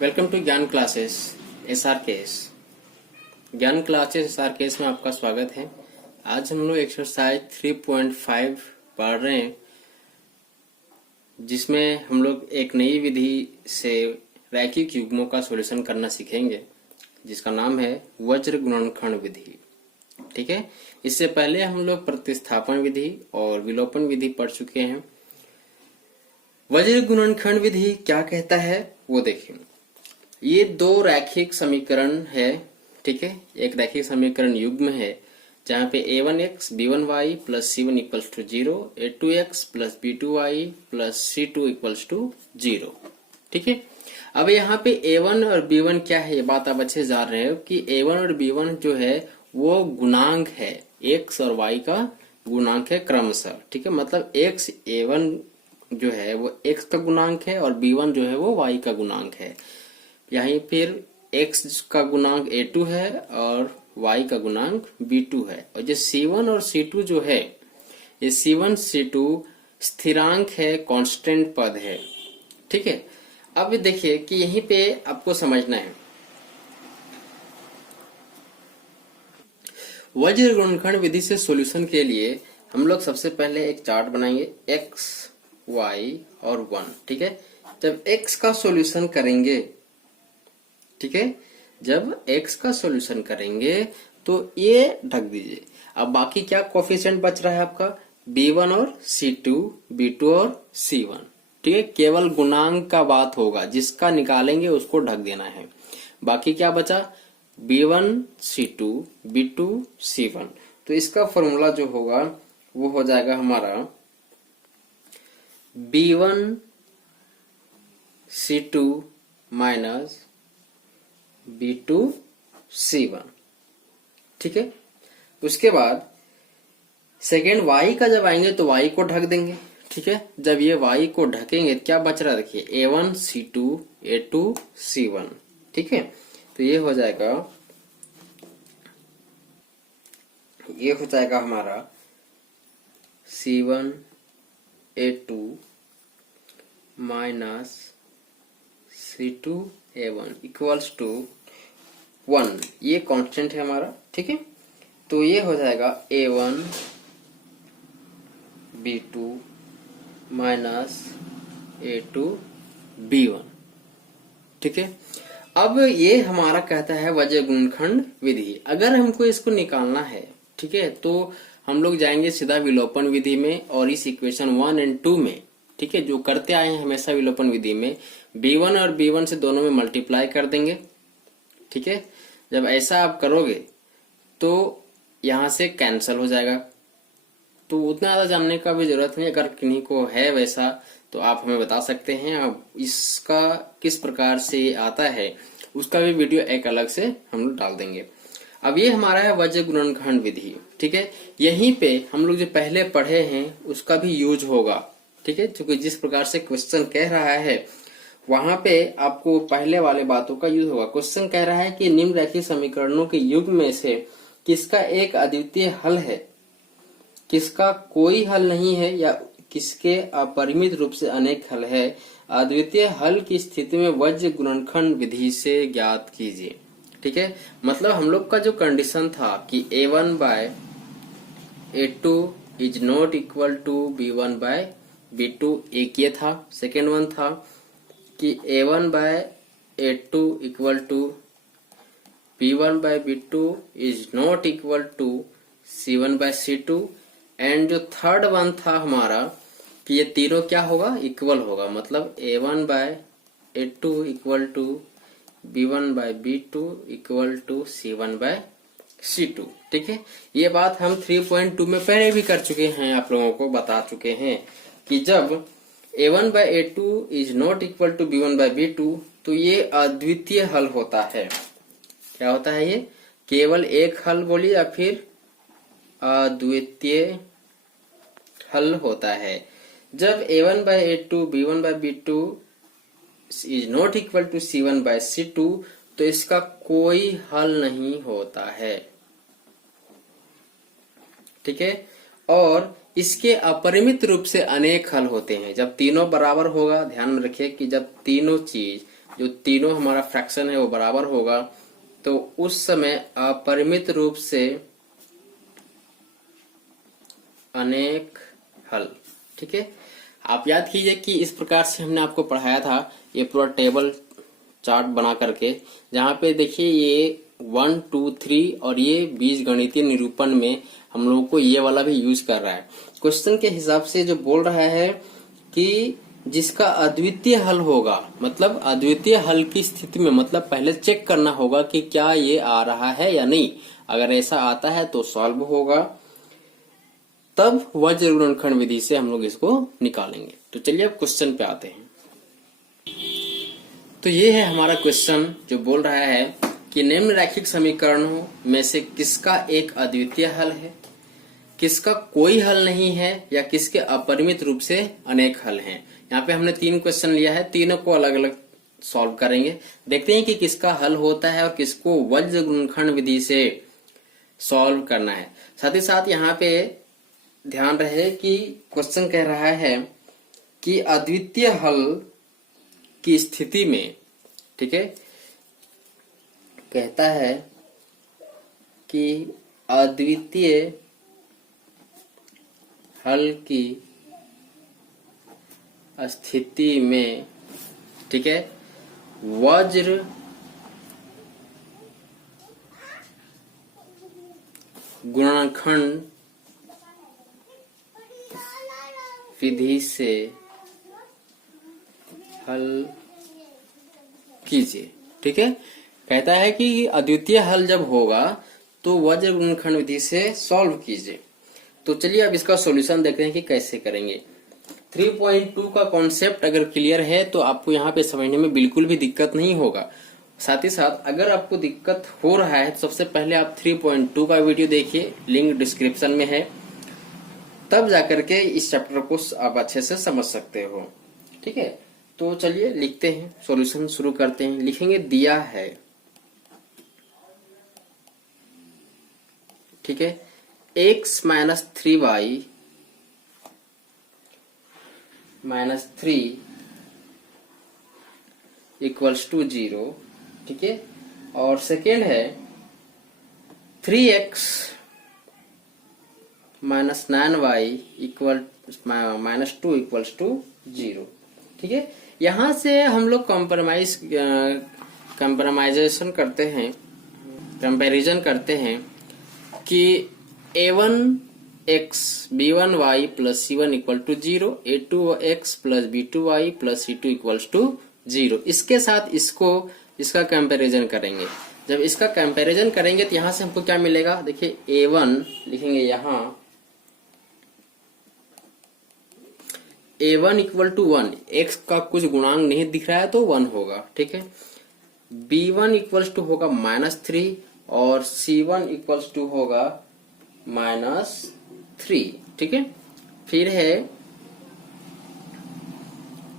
Welcome to ज्ञान classes SRKS। ज्ञान classes SRKS में आपका स्वागत है। आज हम लोग एक्सरसाइज 3.5 पढ़ रहे हैं, जिसमें हम लोग एक नई विधि से रैखिक युग्मों का सॉल्यूशन करना सीखेंगे, जिसका नाम है वज्र गुणनखंड विधि। ठीक है, इससे पहले हम लोग प्रतिस्थापन विधि और विलोपन विधि पढ़ चुके हैं। वज्र गुणनखंड विधि क्या कहता है वो देखिए। ये दो रैखिक समीकरण है, ठीक है, एक रैखिक समीकरण युग्म है जहां पे a1x b1y plus c1 equals to 0, a2x plus b2y plus c2 equals to 0। ठीक है, अब यहाँ पे a1 और b1 क्या है, ये बात आप अच्छे से जान रहे हो कि a1 और b1 जो है वो गुणांक है, x और y का गुणांक है क्रमशः। ठीक है, मतलब x a1 जो है वो x का गुणांक है और b1 जो है वो y का गुणांक है। यहीं फिर x का गुणांक a2 है और y का गुणांक b2 है। और जो c1 और c2 जो है, ये c1 c2 स्थिरांक है, कांस्टेंट पद है। ठीक है, अब देखिए कि यहीं पे आपको समझना है वज्र गुणनखंड विधि से सॉल्यूशन के लिए हम लोग सबसे पहले एक चार्ट बनाएंगे x, y और 1। ठीक है, जब x का सॉल्यूशन करेंगे, ठीक है, जब x का सॉल्यूशन करेंगे तो ये ढक दीजिए। अब बाकी क्या कोफिशिएंट बच रहा है आपका, b1 और c2, b2 और c1। ठीक है, केवल गुणांक का बात होगा, जिसका निकालेंगे उसको ढक देना है। बाकी क्या बचा, b1 c2, b2 c1। तो इसका फॉर्मूला जो होगा वो हो जाएगा हमारा b1 c2 minus b2 c1। ठीक है, उसके बाद सेकेंड y का जब आएंगे तो y को ढक देंगे। ठीक है, जब ये y को ढकेंगे क्या बच रहा है, देखिए a1 c2 a2 c1। ठीक है, तो ये हो जाएगा हमारा c1 a2 minus c2 a1 equals to 1। ये कांस्टेंट है हमारा। ठीक है, तो ये हो जाएगा a1 b2 minus a2 b1। ठीक है, अब ये हमारा कहता है वज्र गुणनखंड विधि। अगर हमको इसको निकालना है, ठीक है, तो हम लोग जाएंगे सीधा विलोपन विधि में और इस इक्वेशन 1 और 2 में, ठीक है, जो करते आए हैं हमेशा विलोपन विधि में, b1 और b1 से दोनों में मल्टीप्लाई कर देंगे। ठीक है, जब ऐसा आप करोगे तो यहां से कैंसल हो जाएगा। तो उतना ज्यादा जानने का भी जरूरत नहीं, अगर किन्हीं को है वैसा तो आप हमें बता सकते हैं। अब इसका किस प्रकार से आता है उसका भी वीडियो एक अलग से हम लोग डाल देंगे। अब ये हमारा है वज्र गुणनखंड विधि। ठीक है, यहीं पे हम लोग जो पहले पढ़े हैं उसका भी यूज होगा। ठीक है, क्योंकि जिस प्रकार से क्वेश्चन कह रहा है वहां पे आपको पहले वाले बातों का यूज होगा। क्वेश्चन कह रहा है कि निम्न रैखिक समीकरणों के युग्म में से किसका एक अद्वितीय हल है, किसका कोई हल नहीं है, या किसके अपरिमित रूप से अनेक हल है। अद्वितीय हल की स्थिति में वज्र गुणनखंड विधि से ज्ञात कीजिए। ठीक है, मतलब हम लोग का जो कंडीशन था कि a1 by a2 is not equal to b1 by b2, एक ये था। सेकेंड वन था कि a1 by a2 equal to b1 by b2 is not equal to c1 by c2। And जो थर्ड वन था हमारा कि ये तीनों क्या होगा, इक्वल होगा, मतलब a1 by a2 equal to b1 by b2 equal to c1 by c2। ठीक है, ये बात हम 3.2 में पहले भी कर चुके हैं, आप लोगों को बता चुके हैं कि जब a1 by a2 is not equal to b1 by b2 तो ये अद्वितीय हल होता है। क्या होता है ये, केवल एक हल बोलिए या फिर अद्वितीय हल होता है। जब a1 by a2 b1 by b2 is not equal to c1 by c2 तो इसका कोई हल नहीं होता है। ठीक है, और इसके अपरिमित रूप से अनेक हल होते हैं। जब तीनों बराबर होगा, ध्यान में रखिए कि जब तीनों चीज जो तीनों हमारा फ्रैक्शन है वो बराबर होगा, तो उस समय अपरिमित रूप से अनेक हल। ठीक है, आप याद कीजिए कि इस प्रकार से हमने आपको पढ़ाया था, ये पूरा टेबल चार्ट बना करके, जहाँ पे देखिए ये 1 2 3 और ये बीजगणितीय निरूपण में हम लोगों को ये वाला भी यूज कर रहा है। क्वेश्चन के हिसाब से जो बोल रहा है कि जिसका अद्वितीय हल होगा, मतलब अद्वितीय हल की स्थिति में मतलब पहले चेक करना होगा कि क्या ये आ रहा है या नहीं। अगर ऐसा आता है तो सॉल्व होगा, तब वज्र गुणनखंड विधि से हम लोग इसको निकालेंगे। तो चलिए अब क्वेश्चन पे आते हैं। तो ये है हमारा क्वेश्चन जो बोल रहा है कि निम्न रैखिक समीकरणों में से किसका एक अद्वितीय हल है, किसका कोई हल नहीं है, या किसके अपरिमित रूप से अनेक हल हैं। यहाँ पे हमने 3 क्वेश्चन लिया है, तीनों को अलग अलग सॉल्व करेंगे। देखते हैं कि किसका हल होता है और किसको वज्र गुणनखंड विधि से सॉल्व करना है। साथ ही साथ यहाँ पे ध्यान रहे कि क्वेश्चन कह रहा है कि अद्वितीय हल की स्थिति में, ठीक है, कहता है कि अद्वितीय हल की स्थिति में, ठीक है, वज्र गुणनखंड विधि से हल कीजिए। ठीक है, कहता है कि अद्वितीय हल जब होगा तो वज्र गुणनखंड विधि से सॉल्व कीजिए। तो चलिए अब इसका सॉल्यूशन देखते हैं कि कैसे करेंगे। 3.2 का कॉन्सेप्ट अगर क्लियर है तो आपको यहाँ पे समझने में बिल्कुल भी दिक्कत नहीं होगा। साथ ही साथ अगर आपको दिक्कत हो रहा है तो सबसे पहले आप 3.2 का वीडियो देखिए, लिंक डिस्क्रिप्शन में है, तब जाकर के इस चैप्टर को आप अच्छे से समझ सकते हो। ठीक है, तो चलिए लिखते हैं, सॉल्यूशन शुरू करते हैं। लिखेंगे दिया है, ठीक है, x minus 3y minus 3 equals to 0। ठीक है, और सेकेंड है 3x minus 9y equal minus 2 equals to 0। ठीक है, यहां से हम लोग कंप्रोमाइजेशन करते हैं, कंपैरिजन करते हैं कि a1x b1y plus c1 equal to 0, a2x plus b2y plus c2 equals to 0। इसके साथ इसका कंपैरिजन करेंगे। जब इसका कंपैरिजन करेंगे तो यहां से हमको क्या मिलेगा, देखिए a1 लिखेंगे यहां, a1 इक्वल टू 1, x का कुछ गुणांक नहीं दिख रहा है तो 1 होगा। ठीक है, b1 इक्वल्स टू होगा माइनस 3 और c1 इक्वल्स टू होगा माइनस 3। ठीक है, फिर है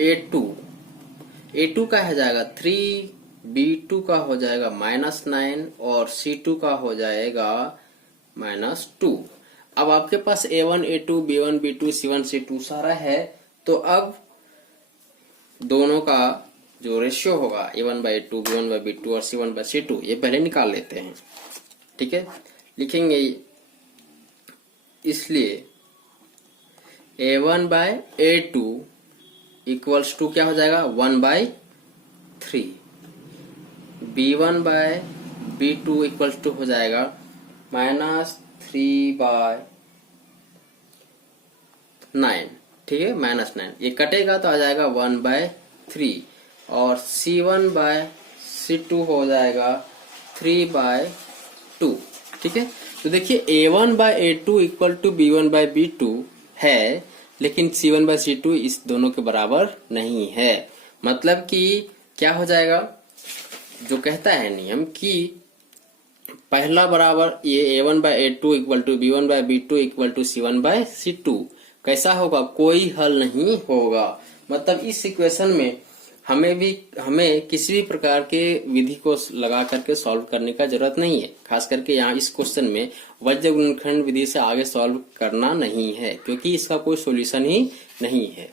a2 का हो जाएगा 3, b2 का हो जाएगा माइनस 9 और c2 का हो जाएगा माइनस 2। अब आपके पास a1 a2 b1 b2 c1 c2 सारा है, तो अब दोनों का जो रेशियो होगा a1/a2 b1/b2 और c1/c2 ये पहले निकाल लेते हैं। ठीक है, लिखेंगे इसलिए a1/a2 इक्वल्स टू क्या हो जाएगा 1/3, b1/b2 इक्वल्स टू हो जाएगा माइनस 3/9। ठीक है, माइनस 9 ये कटेगा तो आ जाएगा 1/3 और c1/c2 हो जाएगा 3/2। ठीक है, तो देखिए a1/a2 इक्वल टू b1/b2 है, लेकिन c1/c2 इस दोनों के बराबर नहीं है। मतलब कि क्या हो जाएगा, जो कहता है नियम कि पहला बराबर ये a1/a2 equal to b1/b2 equal to c1/c2 कैसा होगा, कोई हल नहीं होगा। मतलब इस इक्वेशन में हमें किसी भी प्रकार के विधि को लगा करके सॉल्व करने का जरूरत नहीं है। खास करके यहाँ इस क्वेश्चन में वज्र गुणनखंड विधि से आगे सॉल्व करना नहीं है, क्योंकि इसका कोई सॉल्यूशन ही नहीं है।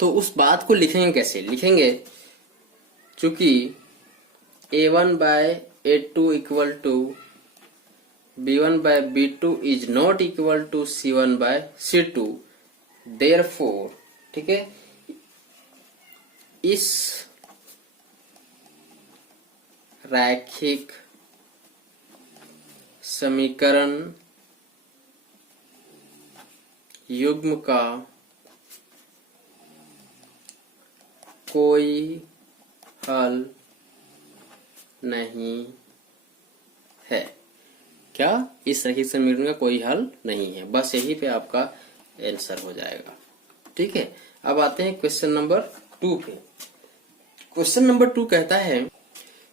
तो उस बात को लिखेंगे कैसे, लिखेंगे चूंकि a1 by a2 equal to b1 by b2 is not equal to c1 by c2, therefore, ठीक है, इस रैखिक समीकरण युग्म का कोई हल नहीं है। क्या? इस रैखिक समीकरण का कोई हल नहीं है। बस यही पे आपका आंसर हो जाएगा। ठीक है, अब आते हैं क्वेश्चन नंबर 2 पे। क्वेश्चन नंबर 2 कहता है,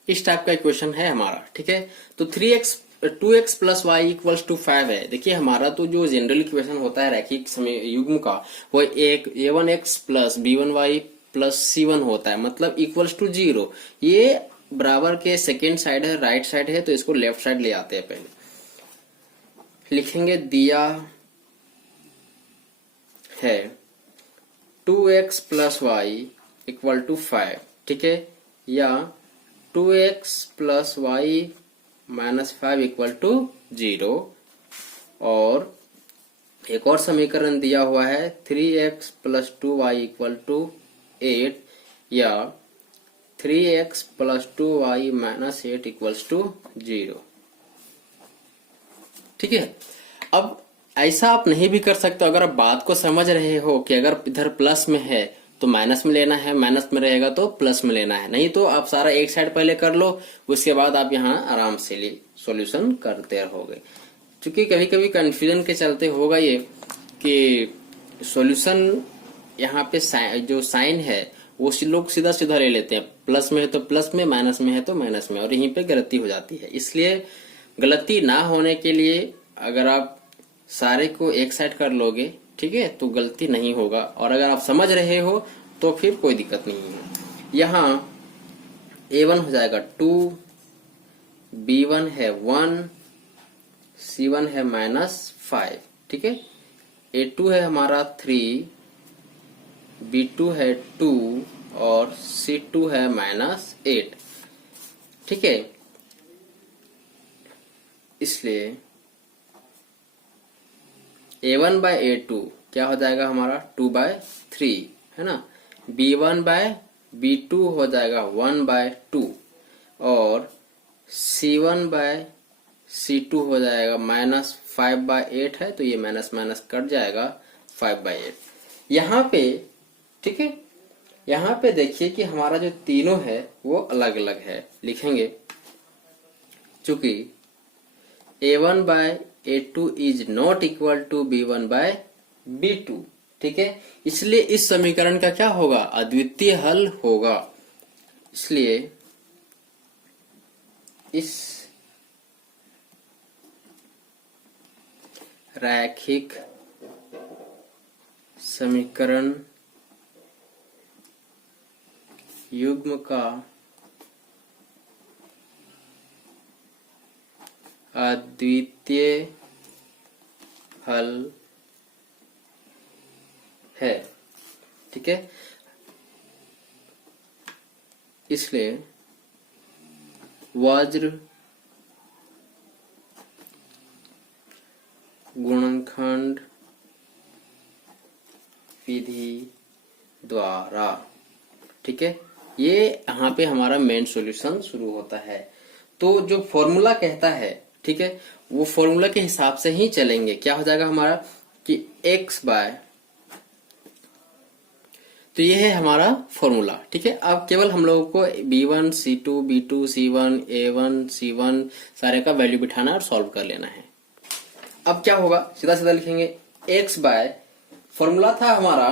इस टाइप का इक्वेशन है हमारा। ठीक है, तो 2x plus Y equals to 5 है। देखिए, हमारा तो जो जनरल इक्वेशन होता है रैखिक युग्म का, वो एक a1x plus b1y plus c1 होता है, मतलब इक्वल्स टू 0। ये बराबर के सेकेंड साइड है, राइट साइड है, तो इसको लेफ्ट साइड ले आते हैं। पहले लिखेंगे, दिया है 2x plus Y equal to 5, ठीक है, या 2x plus y minus 5 equal to 0, और एक और समीकरण दिया हुआ है 3x plus 2y equal to 8, या 3x plus 2y minus 8 equals to 0। ठीक है, अब ऐसा आप नहीं भी कर सकते। अगर आप बात को समझ रहे हो कि अगर इधर प्लस में है तो माइनस में लेना है, माइनस में रहेगा तो प्लस में लेना है, नहीं तो आप सारा एक साइड पहले कर लो, उसके बाद आप यहाँ आराम से सॉल्यूशन करते रहोगे। क्योंकि कभी कभी कंफ्यूजन के चलते होगा ये कि सॉल्यूशन यहाँ पे जो साइन है वो लोग सीधा सीधा ले लेते हैं, प्लस में है तो प्लस में, माइनस में है तो माइनस में, और यहीं पे गलती हो जाती है। इसलिए गलती ना होने के लिए अगर आप सारे को एक साइड कर लोगे, ठीक है, तो गलती नहीं होगा। और अगर आप समझ रहे हो तो फिर कोई दिक्कत नहीं है। यहाँ a1 हो जाएगा 2, b1 है 1, c1 है -5, ठीक है, a2 है हमारा 3, b2 है 2 और c2 है -8। ठीक है, इसलिए a1 बाय a2 क्या हो जाएगा हमारा 2/3, है ना। b1 बाय b2 हो जाएगा 1/2, और c1 बाय c2 हो जाएगा -5/8 है, तो ये माइनस माइनस कट जाएगा 5/8 यहाँ पे। ठीक है, यहाँ पे देखिए कि हमारा जो तीनों है वो अलग अलग है। लिखेंगे, चूंकि a1 by a2 is not equal to b1 by b2, ठीक है, इसलिए इस समीकरण का क्या होगा, अद्वितीय हल होगा। इसलिए इस रैखिक समीकरण युग्म का अद्वितीय हल है। ठीक है, इसलिए वज्र गुणनखंड विधि द्वारा, ठीक है, ये यहाँ पे हमारा मेन सॉल्यूशन शुरू होता है। तो जो फॉर्मूला कहता है, ठीक है, वो फॉर्मूला के हिसाब से ही चलेंगे। क्या हो जाएगा हमारा कि x बाय, तो ये है हमारा फॉर्मूला। ठीक है, अब केवल हम लोगों को b1 c2 b2 c1 a1 c1 सारे का वैल्यू बिठाना और सॉल्व कर लेना है। अब क्या होगा, सीधा सीधा लिखेंगे x बाय, फॉर्मूला था हमारा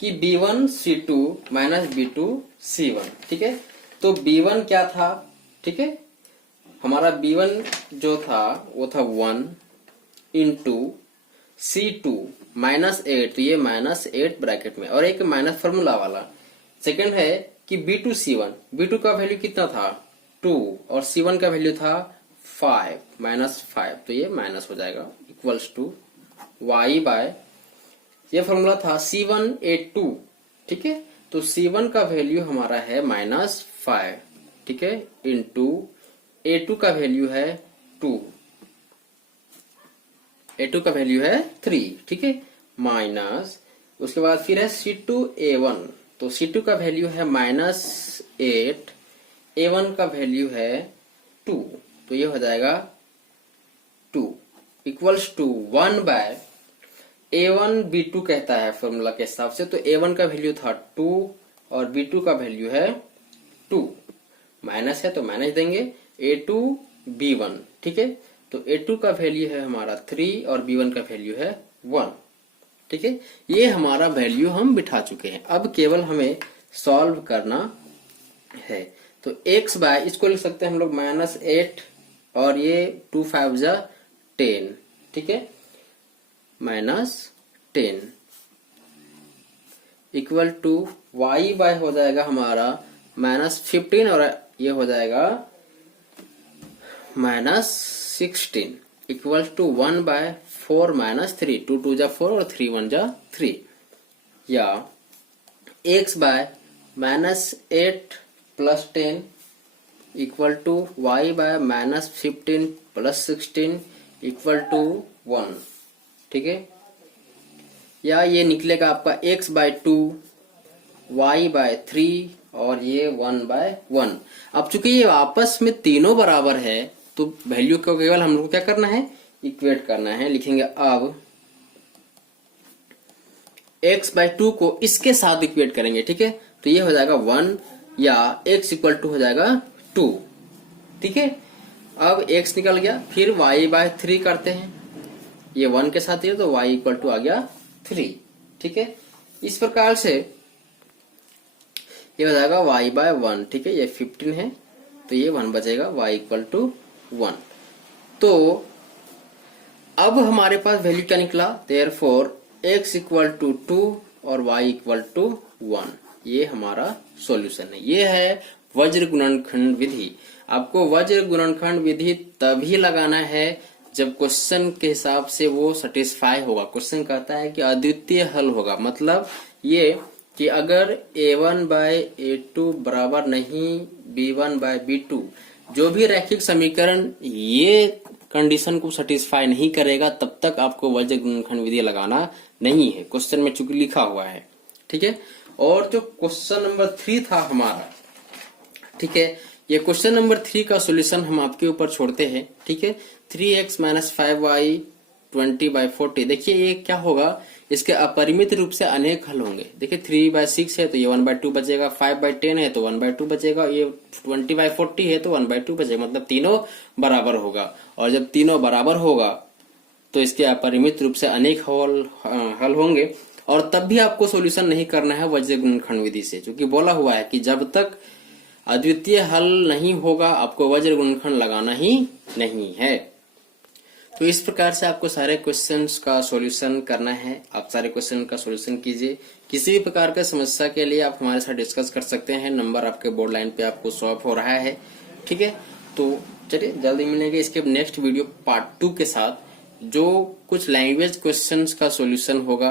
कि b1 c2 minus b2 c1, ठीक है, तो b1 क्या था, ठीक है, हमारा b1 जो था वो था 1 इंटू c2 -8, तो ये -8 ब्रैकेट में, और एक माइनस फॉर्मूला वाला। सेकंड है कि b2 c1, b2 का वैल्यू कितना था 2 और c1 का वैल्यू था 5 -5, तो ये माइनस हो जाएगा, इक्वल्स टू y बाय, ये फॉर्मूला था c1 a2, ठीक है, तो C1 का वैल्यू हमारा है -5, ठीक है, इंटू A2 का वैल्यू है 2, A2 का वैल्यू है 3, ठीक है, माइनस उसके बाद फिर है C2A1, तो C2 का वैल्यू है -8, A1 का वैल्यू है 2, तो ये हो जाएगा 2 equals to 1 bye A1 B2 कहता है फॉर्मूला के हिसाब से, तो A1 का वैल्यू था 2 और B2 का वैल्यू है 2, माइनस है तो माइनस देंगे, A2 B1, ठीक है, तो A2 का वैल्यू है हमारा 3 और B1 का वैल्यू है 1, ठीक है। ये हमारा वैल्यू हम बिठा चुके हैं, अब केवल हमें सॉल्व करना है। तो x बाय, इसको लिख सकते हैं हम लोग -8 और ये 2 5 जा 10, ठीक है, -10 इक्वल टू y बाय हो जाएगा हमारा -15 और ये हो जाएगा -16 इक्वल टू 1 बाय 4 -3, 2 2 जा 4 और 3 1 जा 3, या x by -8 plus 10 equal to y by -15 plus 16 equal to 1, ठीक है, या ये निकलेगा आपका x बाय 2, y बाय 3 और ये 1 बाय 1। अब चूंकि ये आपस में तीनों बराबर है तो वैल्यू को केवल हम लोग को क्या करना है, इक्वेट करना है। लिखेंगे अब x बाय 2 को इसके साथ इक्वेट करेंगे, ठीक है, तो ये हो जाएगा 1 या x इक्वल टू हो जाएगा 2, ठीक है। अब x निकल गया, फिर y बाय 3 करते हैं, ये 1 के साथ है तो y इक्वल टू आ गया 3, ठीक है। इस प्रकार से ये हो जाएगा y बाय 1, ठीक है, ये 15 है तो ये 1 बचेगा, y इक्वल टू 1। तो अब हमारे पास वैल्यू क्या निकला, देयरफॉर x इक्वल टू 2 और y इक्वल टू 1, ये हमारा सॉल्यूशन है। ये है वज्र गुणनखंड विधि। आपको वज्र गुणनखंड विधि तभी लगाना है जब क्वेश्चन के हिसाब से वो सेटिस्फाई होगा। क्वेश्चन कहता है कि अद्वितीय हल होगा, मतलब ये कि अगर A1 बाय A2 बराबर नहीं B1 बाय B2, जो भी रैखिक समीकरण ये कंडीशन को सेटिस्फाई नहीं करेगा तब तक आपको वज्र गुणनखंड विधि लगाना नहीं है, क्वेश्चन में चूंकि लिखा हुआ है, ठीक है। और जो क्वेश्चन नंबर 3 था हमारा, ठीक है, ये क्वेश्चन नंबर 3 का सॉल्यूशन हम आपके ऊपर छोड़ते हैं, ठीक है। 3x - 5y 20/40, देखिए ये क्या होगा, इसके अपरिमित रूप से अनेक हल होंगे। देखिए 3/6 है तो ये 1/2 बचेगा, 5/10 है तो 1/2 बचेगा, ये 20/40 है तो 1/2 बचेगा, मतलब तीनों बराबर होगा। और जब तीनों बराबर होगा तो इसके अपरिमित रूप से अनेक हल होंगे, और तब भी आपको सॉल्यूशन नहीं करना है वज्र गुणनखंड विधि से, क्योंकि बोला हुआ है कि जब तक अद्वितीय हल नहीं होगा आपको वज्र गुणनखंड लगाना ही नहीं है। तो इस प्रकार से आपको सारे क्वेश्चंस का सॉल्यूशन करना है। आप सारे क्वेश्चन का सॉल्यूशन कीजिए। किसी भी प्रकार की समस्या के लिए आप हमारे साथ डिस्कस कर सकते हैं, नंबर आपके बोर्ड लाइन पे आपको शो ऑफ हो रहा है, ठीक है। तो चलिए जल्दी मिलेंगे इसके नेक्स्ट वीडियो पार्ट 2 के साथ, जो कुछ लैंग्वेज क्वेश्चंस का सॉल्यूशन होगा।